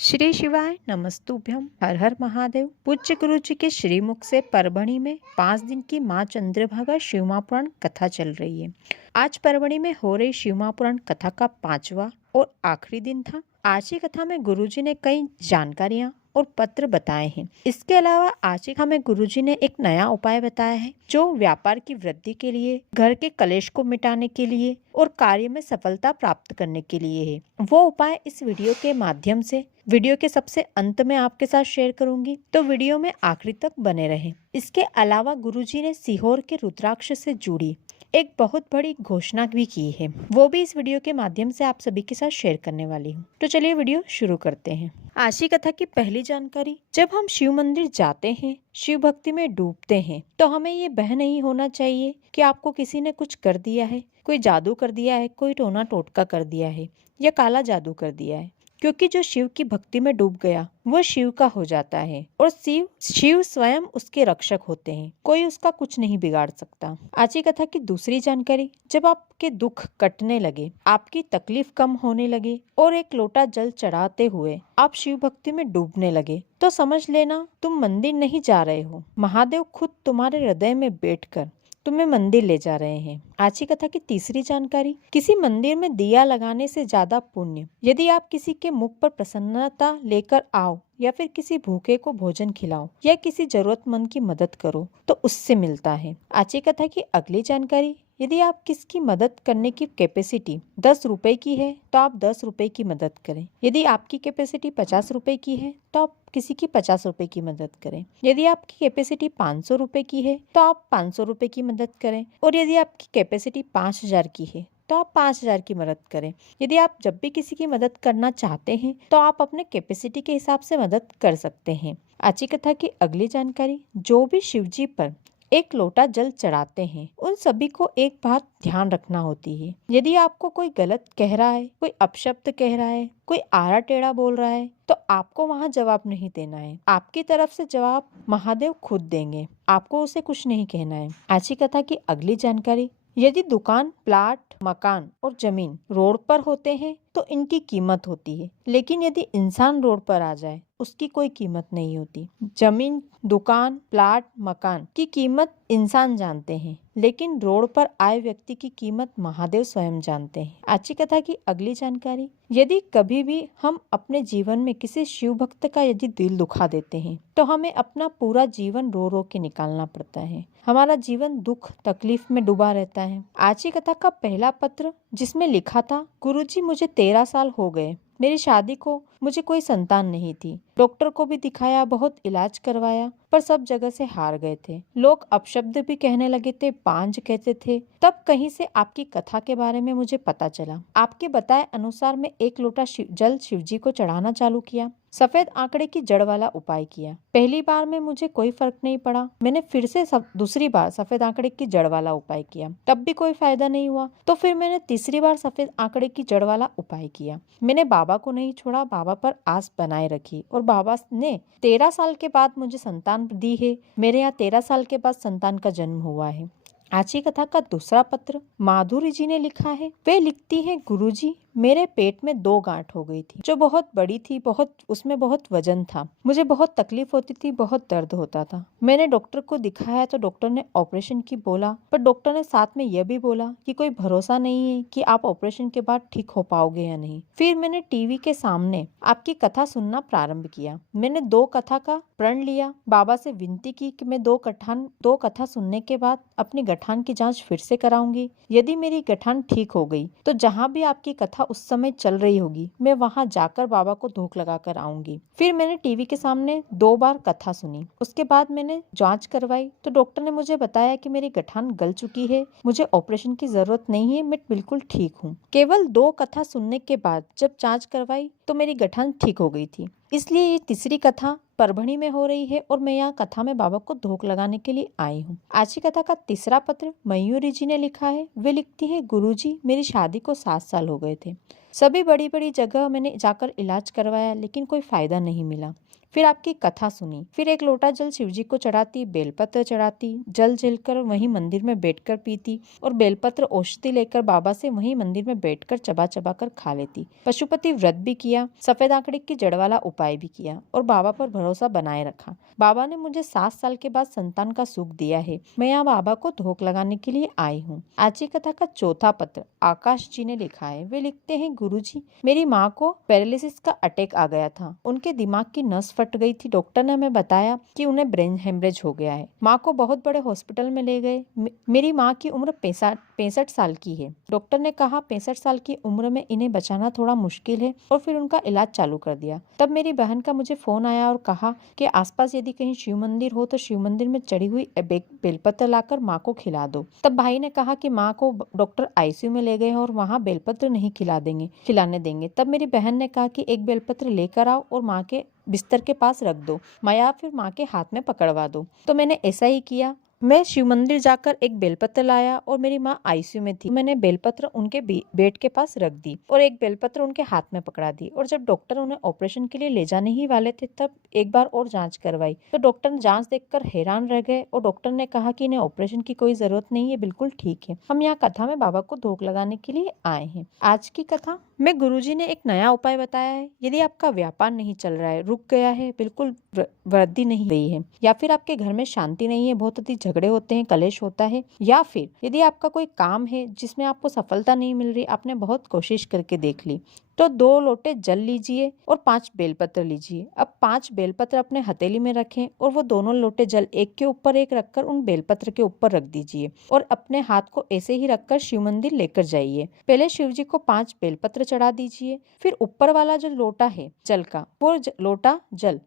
श्री शिवाय नमस्तुभ्यम हर हर महादेव। पूज्य गुरु जी के श्रीमुख से परभणी में 5 दिन की माँ चंद्रभागा शिव महापुराण कथा चल रही है। आज परभणी में हो रही शिव महापुराण कथा का 5वां और आखिरी दिन था। आज की कथा में गुरुजी ने कई जानकारियाँ और पत्र बताए हैं। इसके अलावा आज की कथा में गुरुजी ने एक नया उपाय बताया है जो व्यापार की वृद्धि के लिए, घर के कलेश को मिटाने के लिए और कार्य में सफलता प्राप्त करने के लिए है। वो उपाय इस वीडियो के माध्यम से वीडियो के सबसे अंत में आपके साथ शेयर करूंगी, तो वीडियो में आखिरी तक बने रहें। इसके अलावा गुरुजी ने सीहोर के रुद्राक्ष से जुड़ी एक बहुत बड़ी घोषणा भी की है, वो भी इस वीडियो के माध्यम से आप सभी के साथ शेयर करने वाली हूँ। तो चलिए वीडियो शुरू करते हैं। आज की कथा की पहली जानकारी, जब हम शिव मंदिर जाते हैं, शिव भक्ति में डूबते हैं, तो हमें ये भय नहीं होना चाहिए कि आपको किसी ने कुछ कर दिया है, कोई जादू कर दिया है, कोई टोना टोटका कर दिया है या काला जादू कर दिया है। क्योंकि जो शिव की भक्ति में डूब गया वो शिव का हो जाता है और शिव स्वयं उसके रक्षक होते हैं। कोई उसका कुछ नहीं बिगाड़ सकता। आज की कथा की दूसरी जानकारी, जब आपके दुख कटने लगे, आपकी तकलीफ कम होने लगे और एक लोटा जल चढ़ाते हुए आप शिव भक्ति में डूबने लगे, तो समझ लेना तुम मंदिर नहीं जा रहे हो, महादेव खुद तुम्हारे हृदय में बैठकर तुम्हें मंदिर ले जा रहे हैं। आज की कथा की तीसरी जानकारी, किसी मंदिर में दिया लगाने से ज्यादा पुण्य यदि आप किसी के मुख पर प्रसन्नता लेकर आओ या फिर किसी भूखे को भोजन खिलाओ या किसी जरूरतमंद की मदद करो तो उससे मिलता है। आज की कथा की अगली जानकारी, यदि आप किसकी मदद करने की कैपेसिटी 10 रुपए की है तो आप 10 रुपए की मदद करें। यदि आपकी कैपेसिटी 50 रुपए की है तो आप किसी की 50 रुपए की मदद करें। यदि आपकी कैपेसिटी 500 रुपए की है तो आप 500 रुपए की मदद करें। और यदि आपकी कैपेसिटी 5000 की है तो आप 5000 की मदद करें। यदि आप जब भी किसी की मदद करना चाहते हैं तो आप अपने कैपेसिटी के हिसाब से मदद कर सकते हैं। आज की कथा की अगली जानकारी, जो भी शिवजी पर एक लोटा जल चढ़ाते हैं उन सभी को एक बात ध्यान रखना होती है, यदि आपको कोई गलत कह रहा है, कोई अपशब्द कह रहा है, कोई आड़ा टेढ़ा बोल रहा है, तो आपको वहाँ जवाब नहीं देना है। आपकी तरफ से जवाब महादेव खुद देंगे, आपको उसे कुछ नहीं कहना है। आज की कथा की अगली जानकारी, यदि दुकान, प्लाट, मकान और जमीन रोड पर होते हैं तो इनकी कीमत होती है, लेकिन यदि इंसान रोड पर आ जाए उसकी कोई कीमत नहीं होती। जमीन, दुकान, प्लाट, मकान की कीमत इंसान जानते हैं, लेकिन रोड पर आए व्यक्ति की कीमत महादेव स्वयं जानते हैं। आज की कथा की अगली जानकारी, यदि कभी भी हम अपने जीवन में किसी शिव भक्त का यदि दिल दुखा देते हैं तो हमें अपना पूरा जीवन रो रो के निकालना पड़ता है। हमारा जीवन दुख तकलीफ में डूबा रहता है। आज की कथा का पहला पत्र, जिसमें लिखा था, गुरुजी मुझे 13 साल हो गए, मेरी शादी को मुझे कोई संतान नहीं थी। डॉक्टर को भी दिखाया, बहुत इलाज करवाया, पर सब जगह से हार गए थे। लोग अपशब्द भी कहने लगे थे, पांच कहते थे। तब कहीं से आपकी कथा के बारे में मुझे पता चला। आपके बताए अनुसार मैं एक लोटा जल शिवजी को चढ़ाना चालू किया। सफेद आंकड़े की जड़ वाला उपाय किया। पहली बार में मुझे कोई फर्क नहीं पड़ा। मैंने फिर से दूसरी बार सफेद आंकड़े की जड़ वाला उपाय किया, तब भी कोई फायदा नहीं हुआ। तो फिर मैंने तीसरी बार सफेद आंकड़े की जड़ वाला उपाय किया। मैंने बाबा को नहीं छोड़ा, बाबा पर आस बनाए रखी और बाबा ने 13 साल के बाद मुझे संतान दी है। मेरे यहाँ 13 साल के बाद संतान का जन्म हुआ है। आज की कथा का दूसरा पत्र माधुरी जी ने लिखा है। वे लिखती हैं, गुरुजी मेरे पेट में 2 गांठ हो गई थी जो बहुत बड़ी थी, उसमें बहुत वजन था। मुझे बहुत तकलीफ होती थी, बहुत दर्द होता था। मैंने डॉक्टर को दिखाया तो डॉक्टर ने ऑपरेशन की बोला, पर डॉक्टर ने साथ में यह भी बोला कि कोई भरोसा नहीं है कि आप ऑपरेशन के बाद ठीक हो पाओगे या नहीं। फिर मैंने टीवी के सामने आपकी कथा सुनना प्रारंभ किया। मैंने 2 कथा का प्रण लिया, बाबा से विनती की कि मैं 2 कथा सुनने के बाद अपनी गठान की जांच फिर से कराऊंगी। यदि मेरी गठान ठीक हो गई तो जहाँ भी आपकी कथा उस समय चल रही होगी मैं वहां जाकर बाबा को धूप लगाकर आऊंगी। फिर मैंने टीवी के सामने 2 बार कथा सुनी। उसके बाद मैंने जांच करवाई तो डॉक्टर ने मुझे बताया कि मेरी गठान गल चुकी है, मुझे ऑपरेशन की जरूरत नहीं है, मैं बिल्कुल ठीक हूँ। केवल 2 कथा सुनने के बाद जब जांच करवाई तो मेरी गठान ठीक हो गई थी। इसलिए ये तीसरी कथा परभणी में हो रही है और मैं यहाँ कथा में बाबा को धोख लगाने के लिए आई हूँ। आज की कथा का तीसरा पत्र मयूरी जी ने लिखा है। वे लिखती है, गुरुजी मेरी शादी को 7 साल हो गए थे। सभी बड़ी बड़ी जगह मैंने जाकर इलाज करवाया, लेकिन कोई फायदा नहीं मिला। फिर आपकी कथा सुनी। फिर एक लोटा जल शिवजी को चढ़ाती, बेलपत्र चढ़ाती, जल जलकर वहीं मंदिर में बैठकर पीती और बेलपत्र औषधि लेकर बाबा से वहीं मंदिर में बैठकर चबा चबा कर खा लेती। पशुपति व्रत भी किया, सफेद आंकड़े की जड़ वाला उपाय भी किया और बाबा पर भरोसा बनाए रखा। बाबा ने मुझे 7 साल के बाद संतान का सुख दिया है। मैं यहाँ बाबा को धोख लगाने के लिए आई हूँ। आज की कथा का चौथा पत्र आकाश जी ने लिखा है। वे लिखते हैं, गुरुजी, मेरी माँ को पैरालिसिस का अटैक आ गया था। उनके दिमाग की नस फट गई थी। डॉक्टर ने हमें बताया कि उन्हें ब्रेन हेमरेज हो गया है। माँ को बहुत बड़े हॉस्पिटल में ले गए। मेरी माँ की उम्र 65 साल की है। डॉक्टर ने कहा 65 साल की उम्र में इन्हें बचाना थोड़ा मुश्किल है और फिर उनका इलाज चालू कर दिया। तब मेरी बहन का मुझे फोन आया और कहा कि आसपास यदि कहीं शिव मंदिर हो तो शिव मंदिर में चढ़ी हुई बेलपत्र लाकर माँ को खिला दो। तब भाई ने कहा कि माँ को डॉक्टर आईसीयू में ले गए हैं और वहाँ बेलपत्र नहीं खिलाने देंगे। तब मेरी बहन ने कहा कि एक बेलपत्र लेकर आओ और माँ के बिस्तर के पास रख दो, या फिर माँ के हाथ में पकड़वा दो। तो मैंने ऐसा ही किया। मैं शिव मंदिर जाकर एक बेलपत्र लाया और मेरी माँ आईसीयू में थी। मैंने बेलपत्र उनके बेड के पास रख दी और एक बेलपत्र उनके हाथ में पकड़ा दी। और जब डॉक्टर उन्हें ऑपरेशन के लिए ले जाने ही वाले थे, तब एक बार और जांच करवाई तो डॉक्टर जांच देखकर हैरान रह गए और डॉक्टर ने कहा कि इन्हें ऑपरेशन की कोई जरूरत नहीं है, बिल्कुल ठीक है। हम यहाँ कथा में बाबा को धोख लगाने के लिए आए हैं। आज की कथा में गुरुजी ने एक नया उपाय बताया है। यदि आपका व्यापार नहीं चल रहा है, रुक गया है, बिल्कुल वृद्धि नहीं रही है, या फिर आपके घर में शांति नहीं है, बहुत अधिक झगड़े होते हैं, कलेश होता है, या फिर यदि आपका कोई काम है जिसमें आपको सफलता नहीं मिल रही, आपने बहुत कोशिश करके देख ली, तो 2 लोटे जल लीजिए और 5 बेलपत्र लीजिए। अब 5 बेलपत्र अपने हथेली में रखें और वो दोनों लोटे जल एक के ऊपर एक रखकर उन बेलपत्र के ऊपर रख दीजिए और अपने हाथ को ऐसे ही रखकर शिव मंदिर लेकर जाइए। पहले शिव जी को 5 बेलपत्र चढ़ा दीजिए। फिर ऊपर वाला जो लोटा है जल का, वो लोटा जल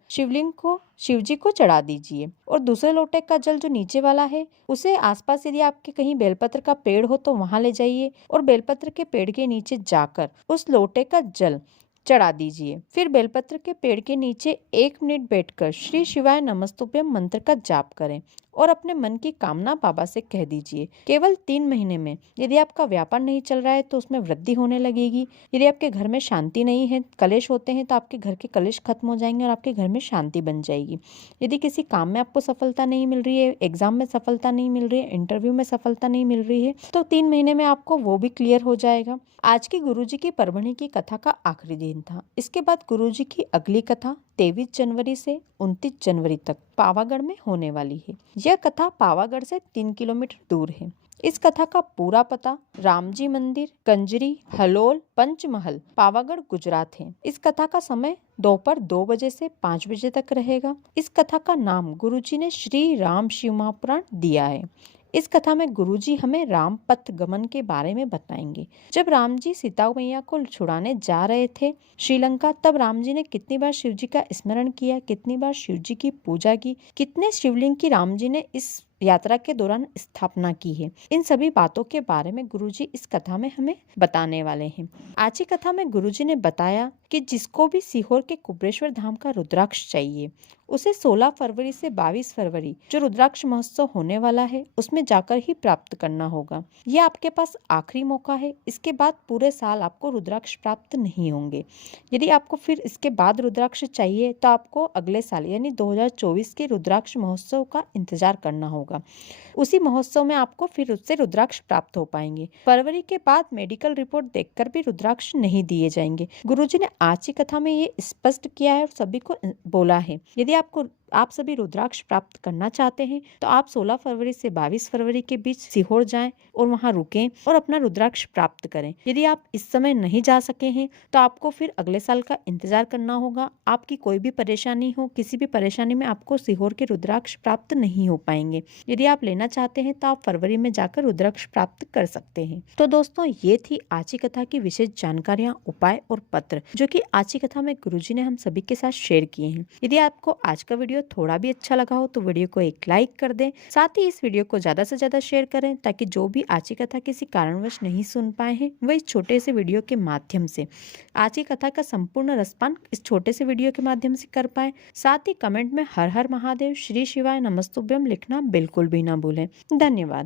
शिव जी को चढ़ा दीजिए और दूसरे लोटे का जल जो नीचे वाला है उसे आसपास यदि आपके कहीं बेलपत्र का पेड़ हो तो वहां ले जाइए और बेलपत्र के पेड़ के नीचे जाकर उस लोटे का जल चढ़ा दीजिए। फिर बेलपत्र के पेड़ के नीचे 1 मिनट बैठकर श्री शिवाय नमस्तुभ्यम मंत्र का जाप करें और अपने मन की कामना बाबा से कह दीजिए। केवल 3 महीने में यदि आपका व्यापार नहीं चल रहा है तो उसमें वृद्धि होने लगेगी। यदि आपके घर में शांति नहीं है, कलेश होते हैं, तो आपके घर के कलेश खत्म हो जाएंगे और आपके घर में शांति बन जाएगी। यदि किसी काम में आपको सफलता नहीं मिल रही है, एग्जाम में सफलता नहीं मिल रही है, इंटरव्यू में सफलता नहीं मिल रही है, तो 3 महीने में आपको वो भी क्लियर हो जाएगा। आज की गुरुजी की परभणी की कथा का आखिरी दिन था। इसके बाद गुरुजी की अगली कथा 23 जनवरी से 29 जनवरी तक पावागढ़ में होने वाली है। यह कथा पावागढ़ से 3 किलोमीटर दूर है। इस कथा का पूरा पता रामजी मंदिर, कंजरी, हलोल, पंचमहल, पावागढ़, गुजरात है। इस कथा का समय दोपहर 2 बजे से 5 बजे तक रहेगा। इस कथा का नाम गुरुजी ने श्री राम शिव महापुराण दिया है। इस कथा में गुरुजी हमें राम पथ गमन के बारे में बताएंगे। जब राम जी सीता मैया को छुड़ाने जा रहे थे श्रीलंका, तब राम जी ने कितनी बार शिव जी का स्मरण किया, कितनी बार शिव जी की पूजा की, कितने शिवलिंग की राम जी ने इस यात्रा के दौरान स्थापना की है। इन सभी बातों के बारे में गुरुजी इस कथा में हमें बताने वाले हैं। आज की कथा में गुरुजी ने बताया कि जिसको भी सीहोर के कुबरेश्वर धाम का रुद्राक्ष चाहिए, उसे 16 फरवरी से 22 फरवरी जो रुद्राक्ष महोत्सव होने वाला है उसमें जाकर ही प्राप्त करना होगा। यह आपके पास आखिरी मौका है। इसके बाद पूरे साल आपको रुद्राक्ष प्राप्त नहीं होंगे। यदि आपको फिर इसके बाद रुद्राक्ष चाहिए तो आपको अगले साल यानी 2024 के रुद्राक्ष महोत्सव का इंतजार करना होगा। उसी महोत्सव में आपको फिर उससे रुद्राक्ष प्राप्त हो पाएंगे। फरवरी के बाद मेडिकल रिपोर्ट देखकर भी रुद्राक्ष नहीं दिए जाएंगे। गुरुजी ने आज की कथा में ये स्पष्ट किया है और सभी को बोला है। यदि आप सभी रुद्राक्ष प्राप्त करना चाहते हैं तो आप 16 फरवरी से 22 फरवरी के बीच सीहोर जाएं और वहां रुकें और अपना रुद्राक्ष प्राप्त करें। यदि आप इस समय नहीं जा सके हैं तो आपको फिर अगले साल का इंतजार करना होगा। आपकी कोई भी परेशानी हो, किसी भी परेशानी में आपको सीहोर के रुद्राक्ष प्राप्त नहीं हो पाएंगे। यदि आप लेना चाहते हैं तो आप फरवरी में जाकर रुद्राक्ष प्राप्त कर सकते हैं। तो दोस्तों, ये थी आज की कथा की विशेष जानकारियां, उपाय और पत्र जो कि आज की कथा में गुरुजी ने हम सभी के साथ शेयर किए हैं। यदि आपको आज का वीडियो थोड़ा भी अच्छा लगा हो तो वीडियो को एक लाइक कर दें। साथ ही इस वीडियो को ज्यादा से ज्यादा शेयर करें ताकि जो भी आज की कथा किसी कारणवश नहीं सुन पाए हैं वह इस छोटे से वीडियो के माध्यम से आज की कथा का संपूर्ण रसपान इस छोटे से वीडियो के माध्यम से कर पाए। साथ ही कमेंट में हर हर महादेव, श्री शिवाय नमस्तुभ्यम लिखना बिल्कुल भी ना भूलें। धन्यवाद।